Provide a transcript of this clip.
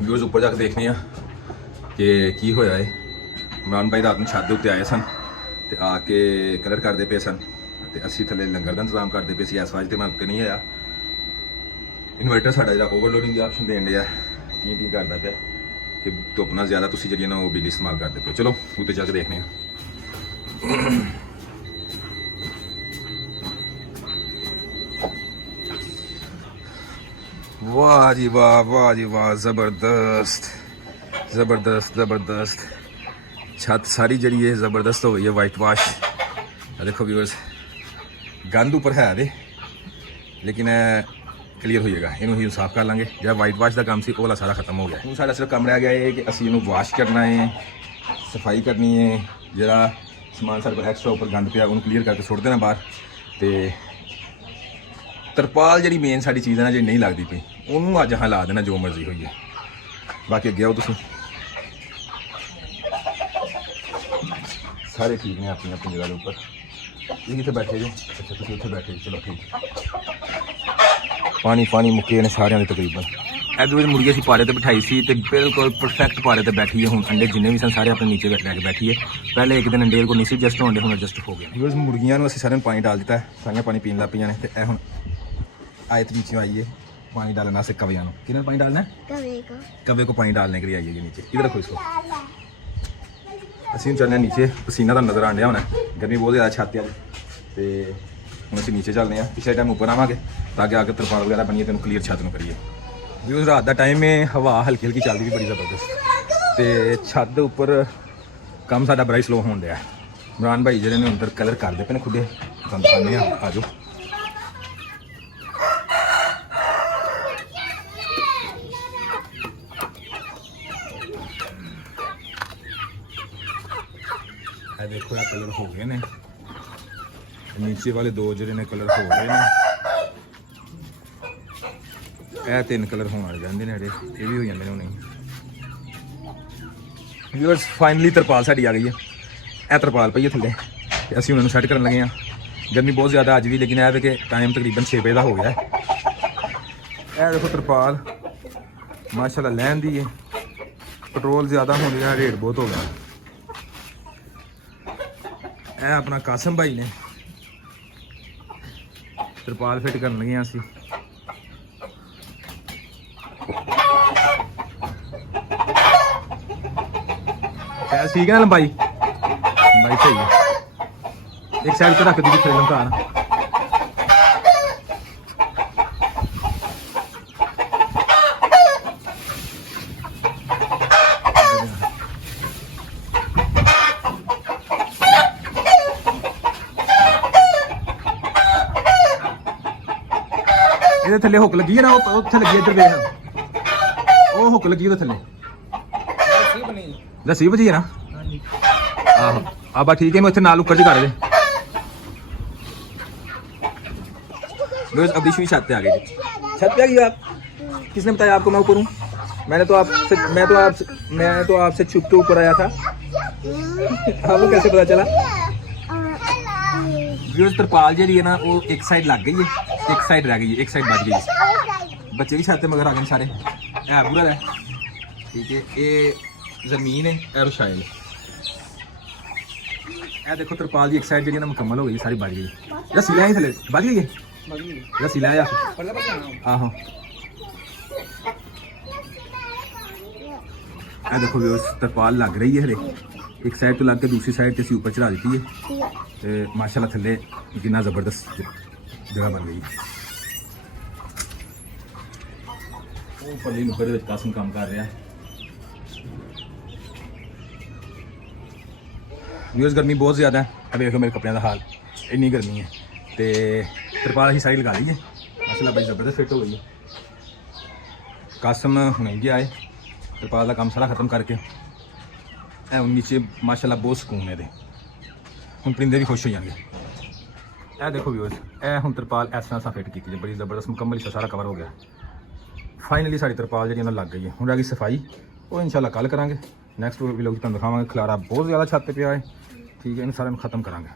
Viewers उपर जाके देखने कि की होया है। इमरान भाई रात में छत के उत्ते आए सन ते आके कलर करते पे सन ते असीं थल्ले लंगर का इंतजाम करते पे सी। इस वाज ते मैं उत्ते नहीं आया। इन्वर्टर साडा जिहड़ा ओवरलोडिंग की ऑप्शन देन दिया की करदा पिया कि धुप्प नाल ज़्यादा तुसीं जिहड़ी ना वो बिजली इस्तेमाल करते पे। चलो उत्ते जाके देखने वाह जी वाह, वाह जी वाह, ज़बरदस्त ज़बरदस्त ज़बरदस्त। छत सारी जी है ज़बरदस्त हो गई है वाइट वाश। देखो व्यूअर्स गंद उपर है वे लेकिन क्लीयर हो जाएगा। इनू ही साफ कर लाँगे। जब वाइट वाश का काम से ओला सारा खत्म हो गया। हूँ साढ़ा सिर्फ काम रह गया है कि असीं इनू वाश करना है, सफाई करनी है। जरा समान सारे एक्स्ट्रा उपर गंद पिया उन्होंने क्लीयर करके सुट देना बाहर। तो तरपाल जी मेन साड़ी चीज़ है ना जी नहीं लगती पई उन्होंने अज अं ला देना जो मर्जी होई है। बाकी अगे आओ तुम सारे ठीक ने अपनी अपनी जगह उपर। ये कितने बैठे जो? अच्छा तुम उत्थे बैठे। चलो ठीक। पानी पानी मुक्के ने सारे तकरीबन। इधर मुर्गी असीं पारे ते बिठाई सी ते बिल्कुल परफेक्ट पारे ते बैठी है। हुण अंडे जिन्ने भी सन सारे अपने नीचे लैके बैठी है। पहले एक दिन अंडे को नहीं सी एडजस्ट होंदे, हुण एडजस्ट हो गए। व्यूअर्स मुर्गियां नूं असीं सारिआं पानी डाल दिता है। सारियां पानी पीन लग पईआं ने ते हुण आयत नीचे आई है पानी डालना से कविया को। किन्हें पानी डालना है? कवे को पानी डालने के लिए आई है नीचे। इधर रखो इसको। असीं चलने नीचे। पसीना तो नज़र आने होना, गर्मी बहुत ज़्यादा छत है। तो हम असीं नीचे चलने पिछले टाइम उपर आवांगे ताकि आके तरपाल वगैरह बनिए तो क्लीयर छत में करिए। व्यूअर्स रात का टाइम है, हवा हल्की हल्की चलती भी बड़ी ज़बरदस्त। तो छत के उपर काम साडा बड़ा ही स्लो होने दिया। इमरान भाई जिहड़े ने अंदर कलर करते पे ने खुदे तुहानूं दिखाने आ जाओ। देखो यार कलर हो गए ने, नीचे वाले दो जोड़े ने कलर हो गए ने। यह तीन कलर होने जाते हैं, ये भी हो जाते हैं। व्यूअर्स फाइनली तरपाल साड़ी आ गई है। यह तरपाल पई है थल्ले ते असीं उन्होंने सैट करन लगे हैं। गर्मी बहुत ज़्यादा अज भी लेकिन यह कि टाइम तकरीबन 6 बजे का हो गया है। यह देखो तरपाल माशाल्लाह लैन दी है। पेट्रोल ज़्यादा होने का रेट बहुत हो गया। यह अपना कासम भाई ने तरपाल फिट कर लगे हैं। असीं ठीक है ना लंबाई लंबाई सही है। एक साइड पर रख दी फिर लमका ना। ਇਹਦੇ ਥੱਲੇ ਹੁੱਕ ਲੱਗੀ ਹੈ ਨਾ, ਉਹ ਉੱਥੇ ਲੱਗੀ ਇੱਧਰ ਵੇਖ। ਉਹ ਹੁੱਕ ਲੱਗੀ ਉਹਦੇ ਥੱਲੇ रस्सी बजी है ना। आहो अब ठीक है। मैं इतने नाल उकर च कर दे। अभी छत पे आ गई। छत पे आ गई आप? किसने बताया आपको मैं ऊपर हूँ? मैंने तो आपसे छुप के ऊपर आया था। आपको कैसे पता चला? तरपाल जी है ना वो एक साइड लग गई है, एक साइड रह गई है, एक साइड बच गई है। बच्चे भी छत मगर आ गए सारे। है पूरा है ठीक है। ये जमीन है एरोशाइल। यह देखो तरपाल की एक साइड जी मुकम्मल हो गई, सारी बच गई। रस्सी लाए थले बच गई है, रस्सी लाया आहो। यह देखो व्यूअर्स तरपाल लग रही है हले। एक साइड तो लग के दूसरी साइड से ऊपर चढ़ा दी है। माशाल्लाह थले कितना जबरदस्त जगह बन गई। ऊपर कासम काम कर रहा है। व्यूअर्स गर्मी बहुत ज़्यादा है। अब देखो मेरे कपड़ों का हाल, इन्नी गर्मी है। तो तरपाल असीं सारी लगा ली है माशाल्लाह बड़ी ज़बरदस्त फिट हो गई है। कासम हुणे गया है तरपाल का काम सारा खत्म करके। नीचे माशाल्लाह बहुत सुकून है। हुण परिंदे भी खुश हो जाएंगे। यह देखो व्यूअर्स यह हुण तरपाल इस तरह सा फिट की बड़ी ज़बरदस्त मुकम्मल सारा कवर हो गया। फाइनली साड़ी तरपाल जी लग गई है। हुण रह गई सफाई, वो इंशाल्लाह कल करांगे। नैक्सट वीडियो तुहानूं दिखावांगे। खलारा बहुत ज़्यादा छत पे पिया है ठीक है। इन सारे खत्म करांगे।